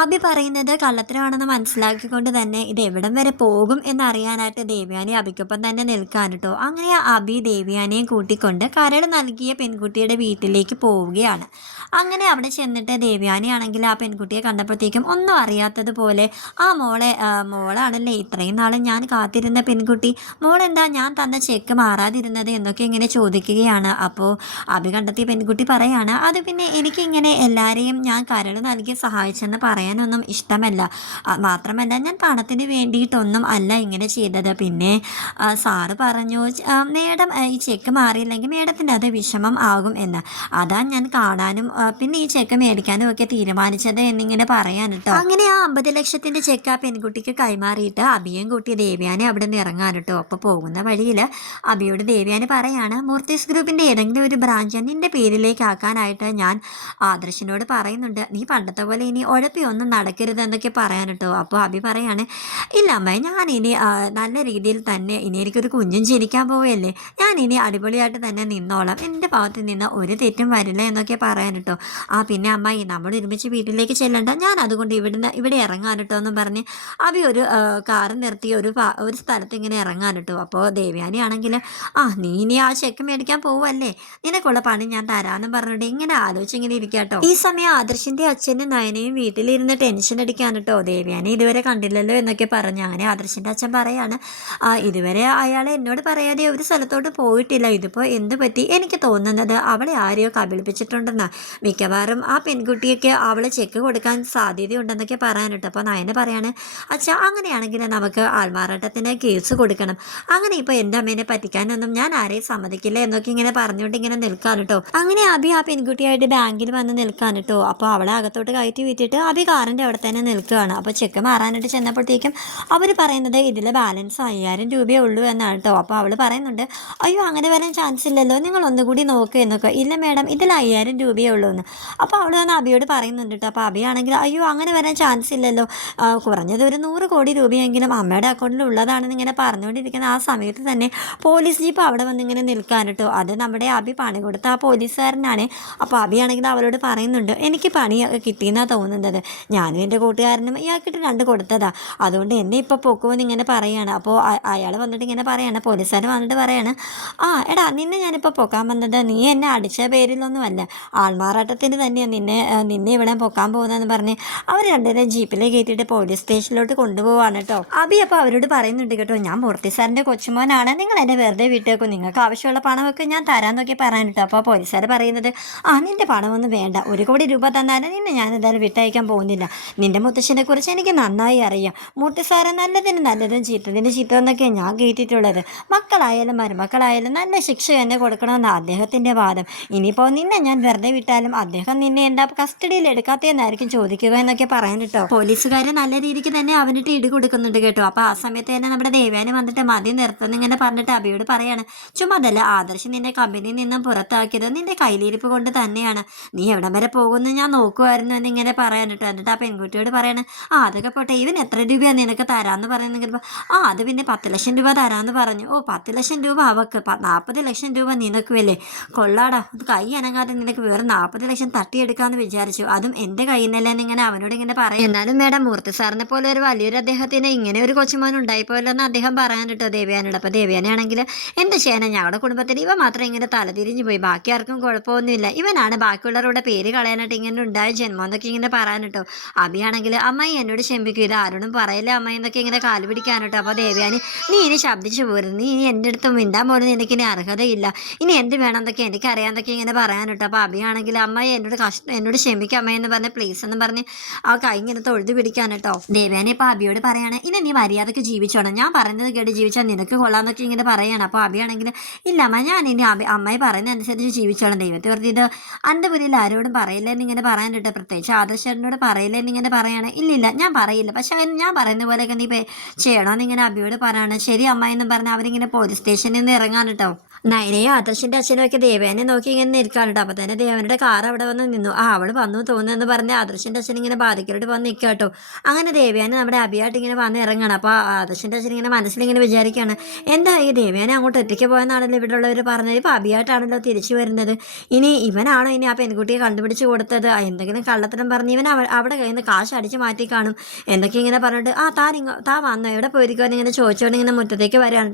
അഭി പറയുന്നത് കള്ളത്തരമാണെന്ന് മനസ്സിലാക്കിക്കൊണ്ട് തന്നെ ഇത് എവിടം വരെ പോകും എന്നറിയാനായിട്ട് ദേവ്യാനി അഭിക്കൊപ്പം തന്നെ നിൽക്കാൻ കേട്ടോ അങ്ങനെ അഭി ദേവ്യാനിയെ കൂട്ടിക്കൊണ്ട് കരൾ നൽകിയ പെൺകുട്ടിയുടെ വീട്ടിലേക്ക് പോവുകയാണ്. അങ്ങനെ അവിടെ ചെന്നിട്ട് ദേവ്യാനി ആണെങ്കിൽ ആ പെൺകുട്ടിയെ കണ്ടപ്പോഴത്തേക്കും ഒന്നും അറിയാത്തതുപോലെ ആ മോളെ മോളാണല്ലേ ഇത്രയും നാളും ഞാൻ കാത്തിരുന്ന പെൺകുട്ടി. മോളെന്താ ഞാൻ തന്ന ചെക്ക് മാറാതിരുന്നത്? എന്നൊക്കെ ഇങ്ങനെ ചോദിക്കുകയാണ്. അപ്പോൾ അഭി കണ്ടെത്തിയ പെൺകുട്ടി പറയാണ് അത് പിന്നെ എനിക്കിങ്ങനെ എല്ലാവരെയും ഞാൻ കരൾ നൽകി സഹായിച്ചെന്ന് പറയാനൊന്നും ഇഷ്ടമല്ല. മാത്രമല്ല ഞാൻ പണത്തിന് വേണ്ടിയിട്ടൊന്നും അല്ല ഇങ്ങനെ ചെയ്തത്. പിന്നെ സാറ് പറഞ്ഞു "ആ, മേഡം ഈ ചെക്ക് മാറിയില്ലെങ്കിൽ മേഡത്തിന്റെ അത് വിഷമം ആകും എന്ന്. അതാ ഞാൻ കാണാനും പിന്നെ ഈ ചെക്ക് മേടിക്കാനും ഒക്കെ തീരുമാനിച്ചത് എന്നിങ്ങനെ പറയാൻ കേട്ടോ അങ്ങനെ ആ അമ്പത് ലക്ഷത്തിന്റെ ചെക്ക് ആ പെൺകുട്ടിക്ക് കൈമാറിയിട്ട് അഭിയും കൂട്ടി ദേവ്യാനെ അവിടെ നിന്ന് ഇറങ്ങാൻ കേട്ടോ അപ്പോൾ പോകുന്ന വഴിയിൽ അഭിയോട് ദേവ്യാനെ പറയാണ് മൂർത്തീസ് ഗ്രൂപ്പിന്റെ ഏതെങ്കിലും ഒരു ബ്രാഞ്ച് നിന്റെ പേരിലേക്ക് ആക്കാനായിട്ട് ഞാൻ ആദർശിനോട് പറയുന്നുണ്ട്. നീ പണ്ടത്തെ പോലെ ഇനി ഉഴപ്പി ഒന്നും നടക്കരുത് എന്നൊക്കെ പറയാൻ കേട്ടോ അപ്പോൾ അഭി പറയാണ് ഇല്ല അമ്മേ ഞാൻ ഇനി നല്ല രീതിയിൽ തന്നെ ഇനി എനിക്കൊരു കുഞ്ഞും ജനിക്കാൻ പോവുകയല്ലേ? ഞാൻ ഇനി അടിപൊളിയായിട്ട് തന്നെ നിന്നോളാം. എന്റെ ഭാഗത്ത് നിന്ന് ഒരു തെറ്റും വരില്ല എന്നൊക്കെ പറയാൻ കേട്ടോ ആ പിന്നെ അമ്മായി നമ്മൾ ഒരുമിച്ച് വീട്ടിലേക്ക് ചെല്ലണ്ട. ഞാൻ അതുകൊണ്ട് ഇവിടുന്ന് ഇവിടെ ഇറങ്ങാൻ കേട്ടോ എന്ന് പറഞ്ഞ് അഭി ഒരു കാർ നിർത്തി ഒരു ഒരു സ്ഥലത്ത് ഇങ്ങനെ ഇറങ്ങാൻ കേട്ടോ അപ്പോൾ ദേവ്യാനി ആണെങ്കിൽ ആ നീ ഇനി ആ ചെക്ക് മേടിക്കാൻ പോവല്ലേ നിനക്കുള്ള പണി ഞാൻ തരാമെന്നും പറഞ്ഞിട്ട് ഇങ്ങനെ ആലോചിച്ച് ഇങ്ങനെ ഇരിക്കാട്ടോ. ഈ സമയം ആദർശിന്റെ അച്ഛനും നയനയും വീട്ടിലിരുന്ന് ടെൻഷൻ അടിക്കാൻ കേട്ടോ ദേവ്യാനെ ഇതുവരെ കണ്ടില്ലല്ലോ എന്നൊക്കെ പറഞ്ഞു. അങ്ങനെ ആദർശന്റെ അച്ഛൻ പറയാണ് ഇതുവരെ അയാൾ എന്നോട് പറയാതെ ഒരു സ്ഥലത്തോട്ട് പോയിട്ടില്ല. ഇതിപ്പോൾ എന്ത് പറ്റി? എനിക്ക് തോന്നുന്നത് അവളെ ആരെയോ കബളിപ്പിച്ചിട്ടുണ്ടെന്ന്. മിക്കവാറും ആ പെൺകുട്ടിയൊക്കെ അവളെ ചെക്ക് കൊടുക്കാൻ സാധ്യതയുണ്ടെന്നൊക്കെ പറയാനിട്ട് അപ്പോൾ നയന പറയാണ് അച്ഛാ അങ്ങനെയാണെങ്കിൽ നമുക്ക് ആൾമാറാട്ടത്തിന് കേസ് കൊടുക്കണം. അങ്ങനെ ഇപ്പോൾ എന്റെ അമ്മേനെ പറ്റിക്കാനൊന്നും ഞാൻ ആരെയും സമ്മതിക്കില്ല എന്നൊക്കെ ഇങ്ങനെ പറഞ്ഞുകൊണ്ട് ഇങ്ങനെ നിൽക്കാൻ കേട്ടോ അങ്ങനെ അഭി ആ പെൺകുട്ടിയായിട്ട് ബാങ്കിൽ വന്ന് നിൽക്കാൻ കേട്ടോ അപ്പോൾ അവളെ അകത്തോട്ട് കയറ്റി വിറ്റിട്ട് അഭി കാറിന്റെ അവിടെ തന്നെ നിൽക്കുകയാണ്. അപ്പോൾ ചെക്ക് മാറാനായിട്ട് ചെന്നപ്പോഴത്തേക്കും അവർ പറയുന്നത് ഇതിൽ ബാലൻസ് അയ്യായിരം രൂപയേ ഉള്ളൂ എന്നാണ് കേട്ടോ. അപ്പോൾ അവൾ പറയുന്നുണ്ട് അയ്യോ അങ്ങനെ വരാൻ ചാൻസ് ഇല്ലല്ലോ. നിങ്ങൾ ഒന്നുകൂടി നോക്കുക എന്നൊക്കെ. ഇല്ല മേഡം ഇതിൽ അയ്യായിരം രൂപയേ ഉള്ളൂ എന്ന്. അപ്പോൾ അവൾ തന്നെ അബിയോട് പറയുന്നുണ്ട് കേട്ടോ. അപ്പോൾ അബിയാണെങ്കിൽ അയ്യോ അങ്ങനെ വരാൻ ചാൻസ് ഇല്ലല്ലോ. കുറഞ്ഞത് ഒരു നൂറ് കോടി രൂപയെങ്കിലും അമ്മയുടെ അക്കൗണ്ടിൽ ഉള്ളതാണെന്ന് ഇങ്ങനെ പറഞ്ഞുകൊണ്ടിരിക്കുന്ന ആ സമയത്ത് തന്നെ പോലീസ് ജീപ്പ് അവിടെ വന്ന് ഇങ്ങനെ നിൽക്കാൻ കേട്ടോ. അത് നമ്മുടെ അബി പണി കൊടുത്ത ആ പോലീസുകാരനാണ്. അപ്പോൾ അബിയാണെങ്കിൽ അവളോട് പറയുന്നുണ്ട് എനിക്ക് പണി കിട്ടിയെന്നാണ് തോന്നുന്നത്. ഞാനും എന്റെ കൂട്ടുകാരനും ഇയാൾക്കിട്ട് രണ്ട് കൊടുത്തതാ. അതുകൊണ്ട് എന്നെ ഇപ്പോൾ പൊക്കുമെന്ന് ഇങ്ങനെ പറയാണ്. അപ്പോൾ അയാൾ വന്നിട്ട് ഇങ്ങനെ പറയാണ്. പോലീസുകാർ വന്നിട്ട് പറയാണ് ആ എടാ നിന്നെ ഞാനിപ്പോൾ പൊക്കാൻ വന്നത് നീ എന്നെ അടിച്ച പേരിലൊന്നുമല്ല. ആൾമാറാട്ടത്തിന് തന്നെയാണ് നിന്നെ നിന്നെ ഇവിടെ പൊക്കാൻ പോകുന്നതെന്ന് പറഞ്ഞ് അവർ രണ്ടുപേരും ജീപ്പിലെ കയറ്റിയിട്ട് പോലീസ് സ്റ്റേഷനിലോട്ട് കൊണ്ടുപോവാണ് കേട്ടോ. അബി അപ്പോൾ അവരോട് പറയുന്നുണ്ട് കേട്ടോ ഞാൻ മൂർത്തി സാറിന്റെ കൊച്ചുമോനാണ്. നിങ്ങൾ എന്നെ വെറുതെ വിട്ടേക്കും. നിങ്ങൾക്ക് ആവശ്യമുള്ള പണമൊക്കെ ഞാൻ തരാൻ നോക്കി പറയാൻ കേട്ടോ. അപ്പോൾ പോലീസുകാർ പറയുന്നത് ആ നിന്റെ പണമൊന്നും വേണ്ട. ഒരു കോടി രൂപ തന്നാലും നിന്നെ ഞാൻ എന്തായാലും വിട്ടയക്കാൻ പോകുന്നില്ല നിന്റെ മുത്തശ്ശനെ കുറിച്ച് എനിക്ക് നന്നായി അറിയാം. മൂർത്തി നല്ലതിന് നല്ലതും ചീത്തതിന് ചീത്ത എന്നൊക്കെ ഞാൻ കേട്ടിട്ടുള്ളത്. മക്കളായാലും മരുമക്കളായാലും നല്ല ശിക്ഷ തന്നെ കൊടുക്കണമെന്ന് അദ്ദേഹത്തിന്റെ വാദം. ഇനിയിപ്പോൾ നിന്നെ ഞാൻ വെറുതെ വിട്ടാലും അദ്ദേഹം നിന്നെ എന്താ കസ്റ്റഡിയിൽ എടുക്കാത്തതെന്നായിരിക്കും ചോദിക്കുക എന്നൊക്കെ പറയാൻ കേട്ടോ. പോലീസുകാർ നല്ല രീതിക്ക് തന്നെ അവനിട്ട് ഇടി കൊടുക്കുന്നുണ്ട് കേട്ടോ. അപ്പോൾ ആ സമയത്ത് തന്നെ നമ്മുടെ ദേവേനെ വന്നിട്ട് മതി നിർത്തുന്നു ഇങ്ങനെ പറഞ്ഞിട്ട് അബിയോട് പറയാണ്. ചുമതല ആദർശ് നിന്നെ കമ്പനിയിൽ നിന്നും പുറത്താക്കിയത് നിന്റെ കയ്യിലിരിപ്പ് കൊണ്ട് തന്നെയാണ്. നീ എവിടം വരെ പോകുമെന്ന് ഞാൻ നോക്കുമായിരുന്നു എന്ന് ഇങ്ങനെ പറയാൻ കേട്ടോ. എന്നിട്ട് ആ പെൺകുട്ടിയോട് പറയണേ ആ അതൊക്കെ പോട്ടെ ഇവൻ എത്ര രൂപയാണ് നിനക്ക് തരാമെന്ന് പറയുന്നെങ്കിൽ ആ അത് പിന്നെ പത്ത് ലക്ഷം രൂപ തരാമെന്ന് പറഞ്ഞു. ഓ പത്ത് ലക്ഷം രൂപ അവക്ക് നാൽപ്പത് ലക്ഷം രൂപ നിനക്കുമല്ലേ കൊള്ളാടാ കൈ അനങ്ങാതെ നിനക്ക് വേറെ നാൽപ്പത് ലക്ഷം തട്ടിയെടുക്കാമെന്ന് വിചാരിച്ചു. അതും എന്റെ കയ്യിൽ നിന്നല്ലേ ഇങ്ങനെ അവനോട് ഇങ്ങനെ പറയും. എന്നാലും മേഡം മൂർത്തി സാറിനെ പോലെ ഒരു വലിയൊരു അദ്ദേഹത്തിന് ഇങ്ങനെ ഒരു കൊച്ചുമോൻ ഉണ്ടായിപ്പോയല്ലോ എന്ന് അദ്ദേഹം പറയാൻ കേട്ടോ ദേവ്യാനോട്. അപ്പോൾ ദേവ്യാനാണെങ്കിൽ എന്ത് ചെയ്യാനാ? ഞങ്ങളുടെ കുടുംബത്തിൽ ഇവ മാത്രം ഇങ്ങനെ തലതിരിഞ്ഞു പോയി. ബാക്കി ആർക്കും കുഴപ്പമൊന്നുമില്ല. ഇവനാണ് ബാക്കിയുള്ളവരുടെ പേര് കളയാനായിട്ട് ഇങ്ങനെ ഉണ്ടായ ജന്മം എന്നൊക്കെ ഇങ്ങനെ പറയാൻ കേട്ടോ. അഭിയാണെങ്കിൽ അമ്മായി എന്നോട് ക്ഷമിക്കൂ ഇത് ആരോടും പറയില്ല അമ്മായി എന്നൊക്കെ ഇങ്ങനെ കാൽ പിടിക്കാൻ കേട്ടോ. അപ്പോൾ ദേവയാനി നീ ഇനി ശബ്ദിച്ചു പോരുന്നു നീ ഇനി എന്റെ അടുത്ത് മിണ്ടാൻ പോലും എനിക്ക് ഇനി അർഹതയില്ല. ഇനി എന്ത് വേണം എന്നൊക്കെ എനിക്ക് അറിയാമെന്നൊക്കെ ഇങ്ങനെ പറയാൻ കേട്ടോ. അപ്പോൾ അഭിയാണെങ്കിൽ അമ്മായി എന്നോട് കഷ്ടം എന്നോട് ക്ഷമിക്കും അമ്മ എന്ന് പറഞ്ഞ് പ്ലീസ് എന്ന് പറഞ്ഞ് ആ കൈ ഇങ്ങനെ തൊഴുതു പിടിക്കാൻ കേട്ടോ. ദേവേനെ ഇപ്പോൾ അബിയോട് പറയാണ് ഇനി നീ മര്യാദയ്ക്ക് ജീവിച്ചോണം. ഞാൻ പറയുന്നത് കേട്ട് ജീവിച്ചാൽ നിനക്ക് കൊള്ളാമെന്നൊക്കെ ഇങ്ങനെ പറയാണ്. അപ്പോൾ അബിയാണെങ്കിൽ ഇല്ല അമ്മ ഞാൻ ഇനി അബി അമ്മായി പറയുന്ന അനുസരിച്ച് ജീവിച്ചോളാം. ദൈവത്തെ പറഞ്ഞത് എന്റെ മുന്നിൽ ആരോടും പറയില്ല എന്നിങ്ങനെ പറയാൻ കേട്ടോ. പ്രത്യേകിച്ച് ആദർശനോട് പറയില്ല എന്നിങ്ങനെ പറയാണ്? ഇല്ലില്ല ഞാൻ പറയില്ല. പക്ഷെ ഞാൻ പറയുന്ന പോലെയൊക്കെ നീ പേ- എന്നിങ്ങനെ അബിയോട് പറയാണ്. ശരി അമ്മ എന്ന് പറഞ്ഞ് അവരിങ്ങനെ പോലീസ് സ്റ്റേഷനിൽ നിന്ന് ഇറങ്ങാൻ കേട്ടോ നയനയും ആദർശിന്റെ അച്ഛനും ഒക്കെ ദേവേനെ നോക്കി ഇങ്ങനെ നിൽക്കാറുണ്ട് കേട്ടോ തന്നെ ദേവനുടെ കാർ അവിടെ വന്ന് നിന്നു. ആ അവൾ വന്നു തോന്നുന്നു എന്ന് പറഞ്ഞ് ആദർശിന്റെ അച്ഛൻ ഇങ്ങനെ ബാധിക്കലോട്ട് വന്ന് നിൽക്കുക കേട്ടോ. അങ്ങനെ ദേവയാനെ നമ്മുടെ അഭിയായിട്ട് ഇങ്ങനെ വന്ന് ഇറങ്ങണം. അപ്പോൾ ആദർശിന്റെ അച്ഛൻ ഇങ്ങനെ മനസ്സിലിങ്ങനെ വിചാരിക്കുകയാണ് എന്താ ഈ ദേവയാനെ അങ്ങോട്ട് ഒറ്റയ്ക്ക് പോയെന്നാണല്ലോ ഇവിടെ ഉള്ളവർ പറഞ്ഞത്? ഇപ്പോൾ അഭിയായിട്ടാണല്ലോ തിരിച്ചു വരുന്നത്. ഇനി ഇവനാണോ ഇനി ആ പെൺകുട്ടിയെ കണ്ടുപിടിച്ച് കൊടുത്തത്? എന്തെങ്കിലും കള്ളത്തരം പറഞ്ഞ് ഇവൻ അവ- അവിടെ കയ്യിൽ നിന്ന് കാശ് അടിച്ച് മാറ്റി കാണും. എന്തൊക്കെ ഇങ്ങനെ പറഞ്ഞിട്ട് ആ താൻ ഇങ്ങോ താ വന്നോ? എവിടെ പോയിരിക്കുമെന്ന് ഇങ്ങനെ ചോദിച്ചുകൊണ്ട് ഇങ്ങനെ മുറ്റത്തേക്ക് വരികയാണ്